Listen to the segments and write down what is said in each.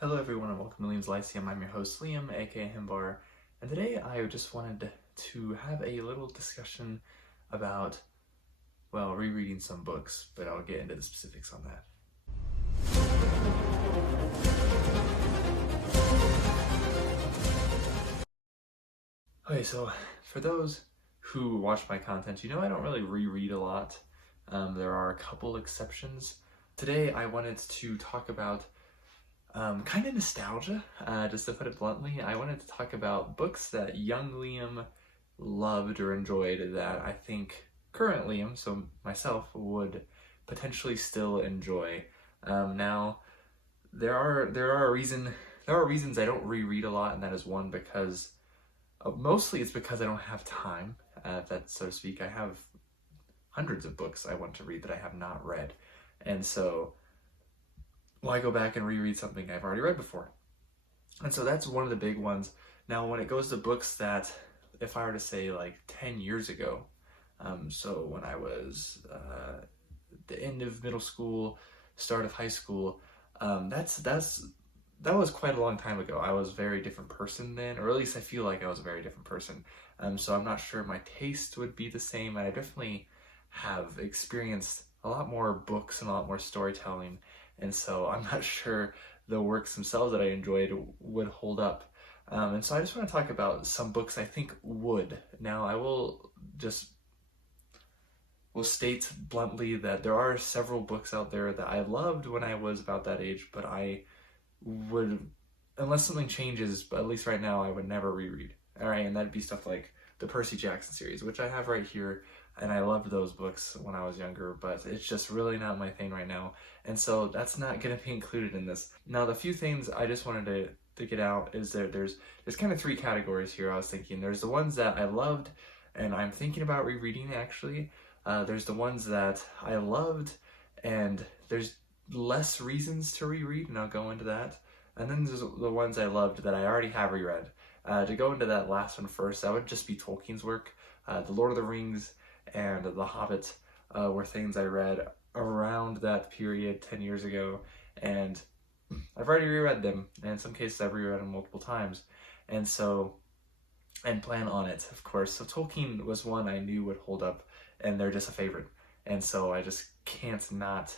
Hello everyone and welcome to Liam's Lyceum. I'm your host Liam, aka Himbar, and today I just wanted to have a little discussion about, well, rereading some books, but I'll get into the specifics on that. Okay, so for those who watch my content, you know I don't really reread a lot. There are a couple exceptions. Today I wanted to talk about kind of nostalgia, just to put it bluntly. I wanted to talk about books that young Liam loved or enjoyed that I think current Liam, so myself, would potentially still enjoy. Now, there are reasons I don't reread a lot, and that is one because mostly it's because I don't have time. That so to speak, I have hundreds of books I want to read that I have not read, and so why go back and reread something I've already read before? And so that's one of the big ones. Now, when it goes to books that, if I were to say like 10 years ago, so when I was the end of middle school, start of high school, that was quite a long time ago. I was a very different person then, or at least I feel like I was a very different person. So I'm not sure my taste would be the same, and I definitely have experienced a lot more books and a lot more storytelling, and so I'm not sure the works themselves that I enjoyed would hold up. And so I just want to talk about some books I think would. Now, I will state bluntly that there are several books out there that I loved when I was about that age, but I would, unless something changes, but at least right now, I would never reread. All right, and that'd be stuff like the Percy Jackson series, which I have right here, and I loved those books when I was younger, but it's just really not my thing right now, and so that's not going to be included in this. Now, the few things I just wanted to get out is there's kind of three categories here. I was thinking there's the ones that I loved, and I'm thinking about rereading actually. There's the ones that I loved, and there's less reasons to reread, and I'll go into that. And then there's the ones I loved that I already have reread. To go into that last one first, that would just be Tolkien's work. The Lord of the Rings and The Hobbit were things I read around that period 10 years ago, and I've already reread them, and in some cases I've reread them multiple times, and plan on it, of course. So Tolkien was one I knew would hold up, and they're just a favorite, and so I just can't not,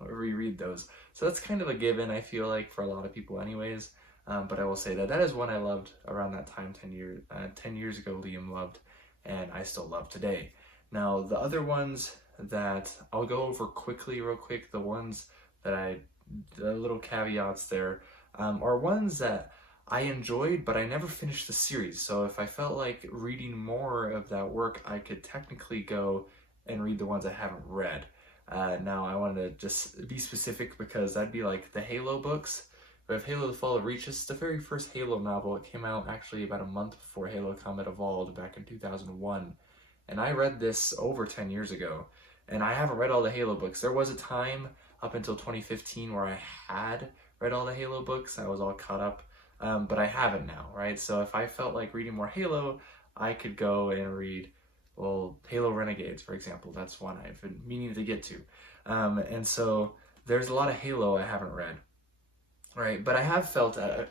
reread those. So that's kind of a given, I feel like, for a lot of people anyways. But I will say that is one I loved around that time, 10 years ago, Liam loved, and I still love today. Now, the other ones that I'll go over quickly, real quick, the ones that the little caveats there, are ones that I enjoyed, but I never finished the series. So if I felt like reading more of that work, I could technically go and read the ones I haven't read. Now, I want to just be specific because that'd be like the Halo books. We have Halo: The Fall of Reach. It's the very first Halo novel. It came out actually about a month before Halo Combat Evolved back in 2001. And I read this over 10 years ago. And I haven't read all the Halo books. There was a time up until 2015 where I had read all the Halo books. I was all caught up. But I haven't now, right? So if I felt like reading more Halo, I could go and read, well, Halo Renegades, for example. That's one I've been meaning to get to. And so there's a lot of Halo I haven't read, right? But I have felt at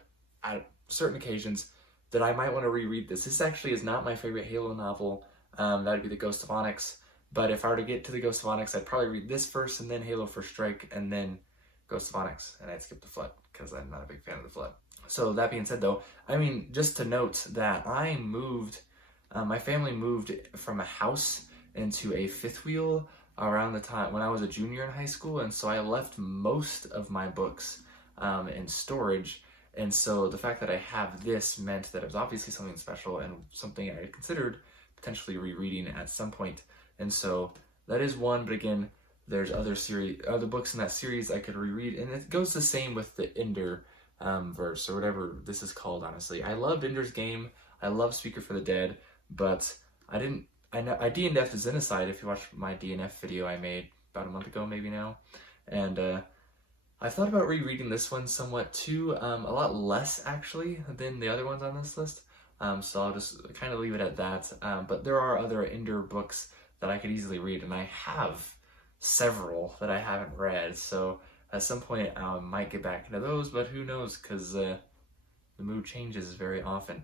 certain occasions that I might want to reread this. This actually is not my favorite Halo novel. That would be The Ghost of Onyx. But if I were to get to The Ghost of Onyx, I'd probably read this first, and then Halo First Strike, and then Ghost of Onyx. And I'd skip The Flood, because I'm not a big fan of The Flood. So that being said, though, I mean, just to note that I moved, my family moved from a house into a fifth wheel around the time when I was a junior in high school, and so I left most of my books in storage, and so the fact that I have this meant that it was obviously something special and something I had considered potentially rereading at some point, and so that is one. But again, there's other books in that series I could reread, and it goes the same with the Ender verse, or whatever this is called. Honestly, I loved Ender's Game. I love Speaker for the Dead, but I DNF'd the Xenocide. If you watched my DNF video I made about a month ago, maybe now, and I thought about rereading this one somewhat too, a lot less actually than the other ones on this list. So I'll just kind of leave it at that. But there are other Ender books that I could easily read, and I have several that I haven't read. So at some point I might get back into those, but who knows, because the mood changes very often.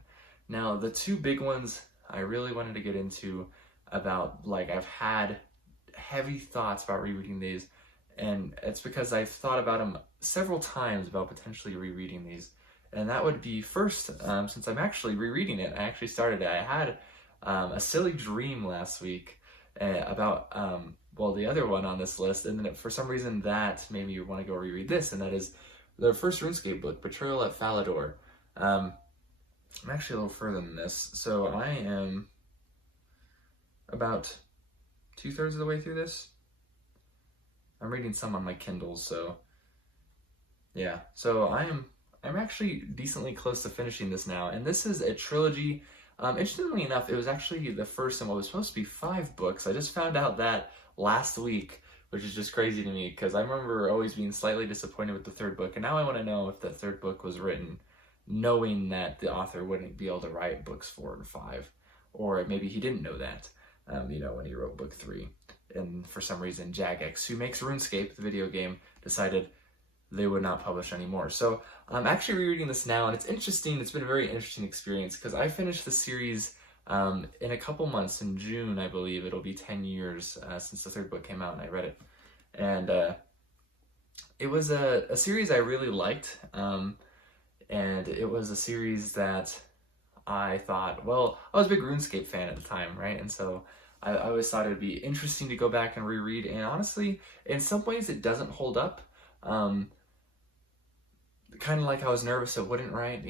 Now, the two big ones I really wanted to get into about, like, I've had heavy thoughts about rereading these, and it's because I've thought about them several times about potentially rereading these. And that would be first, since I'm actually rereading it, I actually started it. I had a silly dream last week about, well, the other one on this list, and then for some reason that made me want to go reread this, and that is the first RuneScape book, Betrayal at Falador. I'm actually a little further than this, so I am about 2/3 of the way through this. I'm reading some on my Kindle, so yeah. So I'm actually decently close to finishing this now, and this is a trilogy. Interestingly enough, it was actually the first in what was supposed to be 5 books. I just found out that last week, which is just crazy to me, because I remember always being slightly disappointed with the 3rd book, and now I want to know if the 3rd book was written knowing that the author wouldn't be able to write books 4 and 5, or maybe he didn't know that, when he wrote book 3, and for some reason Jagex, who makes RuneScape, the video game, decided they would not publish anymore. So I'm actually rereading this now, and it's interesting. It's been a very interesting experience, because I finished the series in a couple months. In June, I believe, it'll be 10 years since the 3rd book came out and I read it. And it was a series I really liked, and it was a series that I thought, well, I was a big RuneScape fan at the time, right? And so I always thought it would be interesting to go back and reread, and honestly, in some ways it doesn't hold up. Kind of like I was nervous it wouldn't, right?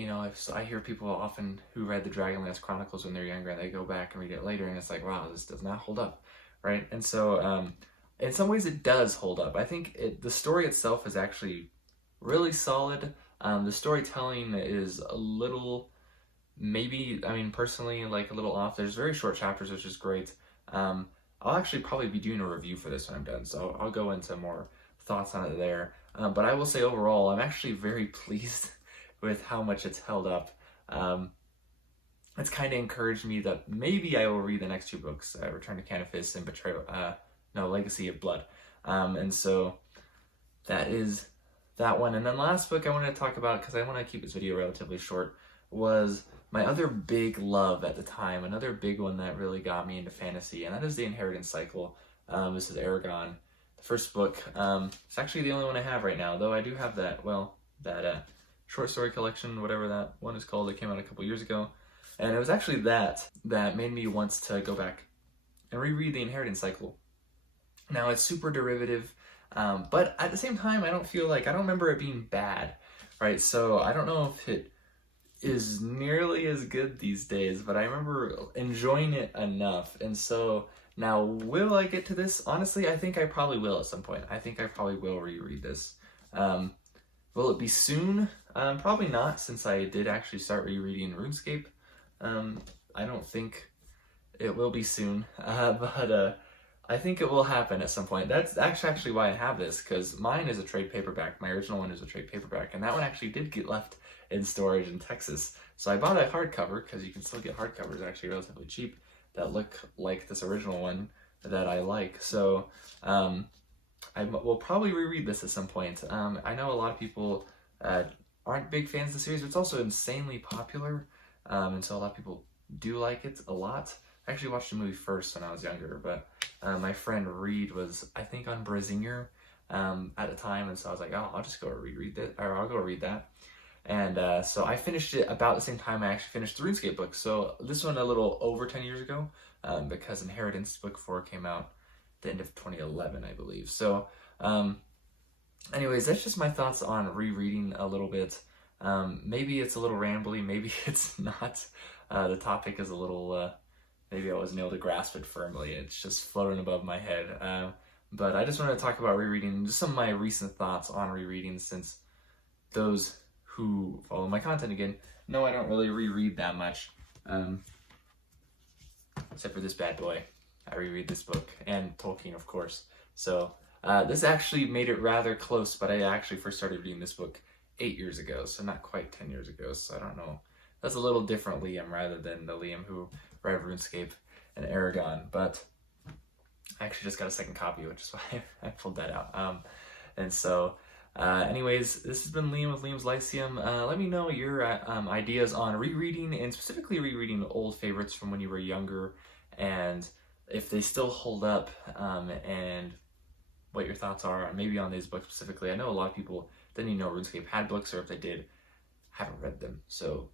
I hear people often who read the Dragonlance Chronicles when they're younger, and they go back and read it later, and it's like, wow, this does not hold up, right? And so in some ways it does hold up. I think the story itself is actually really solid. The storytelling is a little, maybe, personally, like a little off. There's very short chapters, which is great. I'll actually probably be doing a review for this when I'm done, so I'll go into more thoughts on it there. But I will say overall, I'm actually very pleased with how much it's held up. It's kind of encouraged me that maybe I will read the next 2 books, Return to Canifis and Legacy of Blood. And so that is that one. And then the last book I wanted to talk about, because I want to keep this video relatively short, was my other big love at the time, another big one that really got me into fantasy, and that is The Inheritance Cycle. This is Aragon. First book. It's actually the only one I have right now, though I do have that short story collection, whatever that one is called. It came out a couple years ago, and it was actually that made me want to go back and reread The Inheritance Cycle. Now, it's super derivative, but at the same time, I don't remember it being bad, right? So I don't know if it is nearly as good these days, but I remember enjoying it enough, and so now, will I get to this? Honestly, I think I probably will at some point. I think I probably will reread this. Will it be soon? Probably not, since I did actually start rereading RuneScape. I don't think it will be soon, but I think it will happen at some point. That's actually why I have this, because mine is a trade paperback. My original one is a trade paperback, and that one actually did get left in storage in Texas. So I bought a hardcover, because you can still get hardcovers actually relatively cheap that look like this original one that I like. So I will probably reread this at some point. I know a lot of people aren't big fans of the series, but it's also insanely popular, and so a lot of people do like it a lot. I actually watched the movie first when I was younger, but my friend Reed was, I think, on Brazinger at the time, and so I was like, oh, I'll just go reread that, or I'll go read that. And so I finished it about the same time I actually finished the RuneScape book. So this one a little over 10 years ago, because Inheritance book 4 came out at the end of 2011, I believe. So anyways, that's just my thoughts on rereading a little bit. Maybe it's a little rambly, maybe it's not. The topic is a little, maybe I wasn't able to grasp it firmly. It's just floating above my head. But I just wanted to talk about rereading, just some of my recent thoughts on rereading, since those who follow my content again know I don't really reread that much, except for this bad boy. I reread this book, and Tolkien, of course. So this actually made it rather close, but I actually first started reading this book 8 years ago, so not quite 10 years ago, so I don't know. That's a little different Liam rather than the Liam who read RuneScape and Aragon, but I actually just got a second copy, which is why I pulled that out. And so Anyways, this has been Liam with Liam's Lyceum. Let me know your ideas on rereading, and specifically rereading old favorites from when you were younger, and if they still hold up, and what your thoughts are maybe on these books specifically. I know a lot of people didn't even know RuneScape had books, or if they did, haven't read them. So,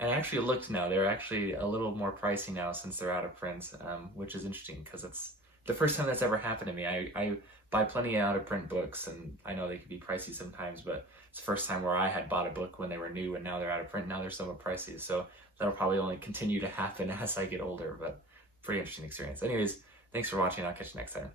and I actually looked now, they're actually a little more pricey now since they're out of print, which is interesting because it's the first time that's ever happened to me. I buy plenty of out of print books, and I know they can be pricey sometimes, but it's the first time where I had bought a book when they were new and now they're out of print. Now they're somewhat pricey. So that'll probably only continue to happen as I get older, but pretty interesting experience. Anyways, thanks for watching. I'll catch you next time.